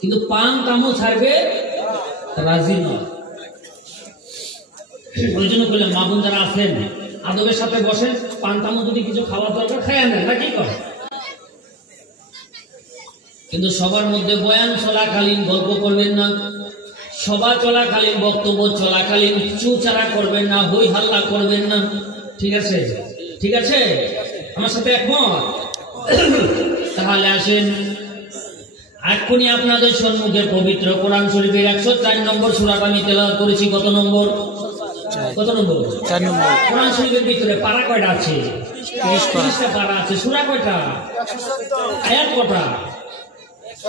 কিন্তু পান তামও ছাড়বে রাজি নয়। ওই জন্য বললাম মা বোন যারা আছেন আদবের সাথে বসেন, পান তামও যদি কিছু খাওয়ার দরকার খায় আনেন না, কি করে। কিন্তু সবার মধ্যে বয়ান চলাকালীন গল্প করবেন না, সভা চলাকালীন বক্তব্য চলাকালীন চুচারা করবেন না, হই হাল্লা করবেন না। ঠিক আছে, ঠিক আছে, আমার সাথে একমত? তাহলে আসেন এক্ষুনি আপনাদের সম্মুখে পবিত্র কোরআন শরীফের 104 নম্বর সূরাটা আমি তেলাওয়াত করেছি। কত নম্বর? কত নম্বর? 4 নম্বর। কোরআন শরীফের ভিতরে পারা কয়টা আছে? 30টা পারা আছে। সূরা কয়টা? আয়াত কয়টা?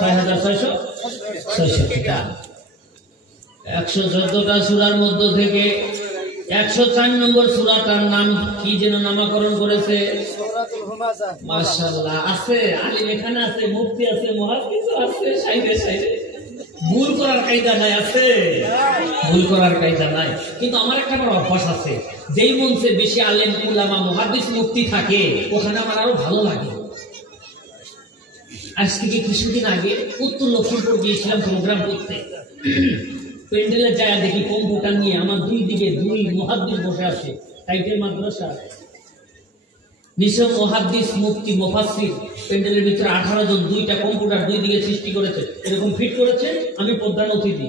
6666টা। 114টা সূরার মধ্য থেকে 104 নম্বর সূরাটার নাম কি যেন নামকরণ করেছে? মাশাআল্লাহ। আছে আলিম এখানে আছে, মুফতি আছে, মুহাদ্দিস আছে, সাইদে সাইদে। ভুল করার কায়দা নাই, আছে ভুল করার কায়দা নাই। কিন্তু আমার একটা বড় অভ্যাস আছে, যেই মঞ্চে বেশি আলেম উলামা মুহাদ্দিস মুফতি থাকে ওখানে আমার আরো ভালো লাগে। আজ থেকে কিছুদিন আগে উত্তর লক্ষ্মীপুর গিয়েছিলাম প্রোগ্রাম করতে। প্যান্ডেলে যায় দেখি কম্পিউটার নিয়ে আমার দুই দিকে দুই মুহাদ্দিস বসে আছে। টাইটেল মাদ্রাসা, নিশ্চয় মুহাদ্দিস মুফতি মুফাসসির। প্যান্ডেলের ভিতরে 18 জন, দুইটা কম্পিউটার দুই দিকে সৃষ্টি করেছে, এরকম ফিট করেছে। আমি প্রধান অতিথি।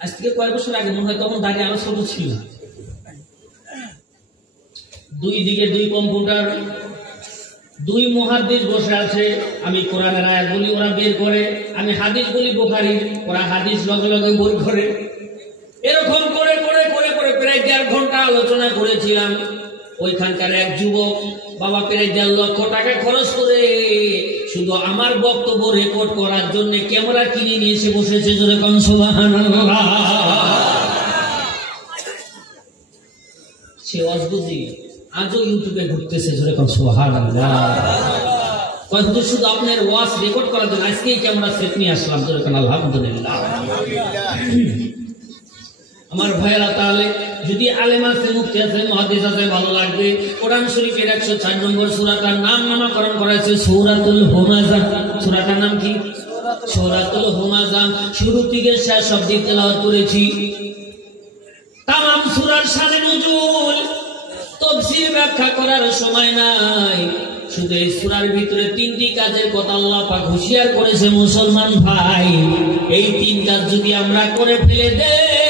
আজ থেকে কয়েক বছর আগে মনে হয় তখন দাঁড়িয়ে আরো ছোট ছিল। দুই দিকে দুই কম্পিউটার, দুই মুহাদ্দিস বসে আছে। আমি কোরআনের আয়াত বলি, ওরা বের করে। আমি হাদিস বলি বুখারীর, ওরা হাদিস লগে লগে বই করে। এরকম করে করে করে করে প্রায় 1.5 ঘন্টা আলোচনা করেছিলাম। ওইখানকার এক যুবক বাবা প্রায় 1.5 লক্ষ টাকা খরচ করে শুধু আমার বক্তব্য রেকর্ড করার জন্য ক্যামেরা কিনে নিয়ে এসে বসেছে। জোরে কোন সুবহানাল্লাহ। সে অদ্ভুতই আজও ইউটিউবে ঘুরতেছে। জোরে কোন সুবহানাল্লাহ। কয়েকটা শুধু আপনার ওয়াজ রেকর্ড করার জন্য আজকেই ক্যামেরা সেট নিয়ে আসলাম। জোরে কোন আলহামদুলিল্লাহ। আমার ভাইয়েরা, তাহলে যদি আলেম আছে, মুফতি আছে, মুহাদ্দিস আছে, ভালো লাগবে। কোরআন শরীফের 104 নম্বর সূরাটার নাম নামকরণ করা হয়েছে সূরাতুল হুমাযা। সূরাটার নাম কি? সূরাতুল হুমাযা। শুরু থেকে শেষ অবধি তেলাওয়াত করেছি। তামাম সূরার শানে নুজুল তাফসীর ব্যাখ্যা করার সময় নাই। শুধু এই সূরার ভিতরে 3টি কাজের কথা আল্লাহ পাক হুঁশিয়ার করেছে। মুসলমান ভাই, এই 3 কাজ যদি আমরা করে ফেলে দেই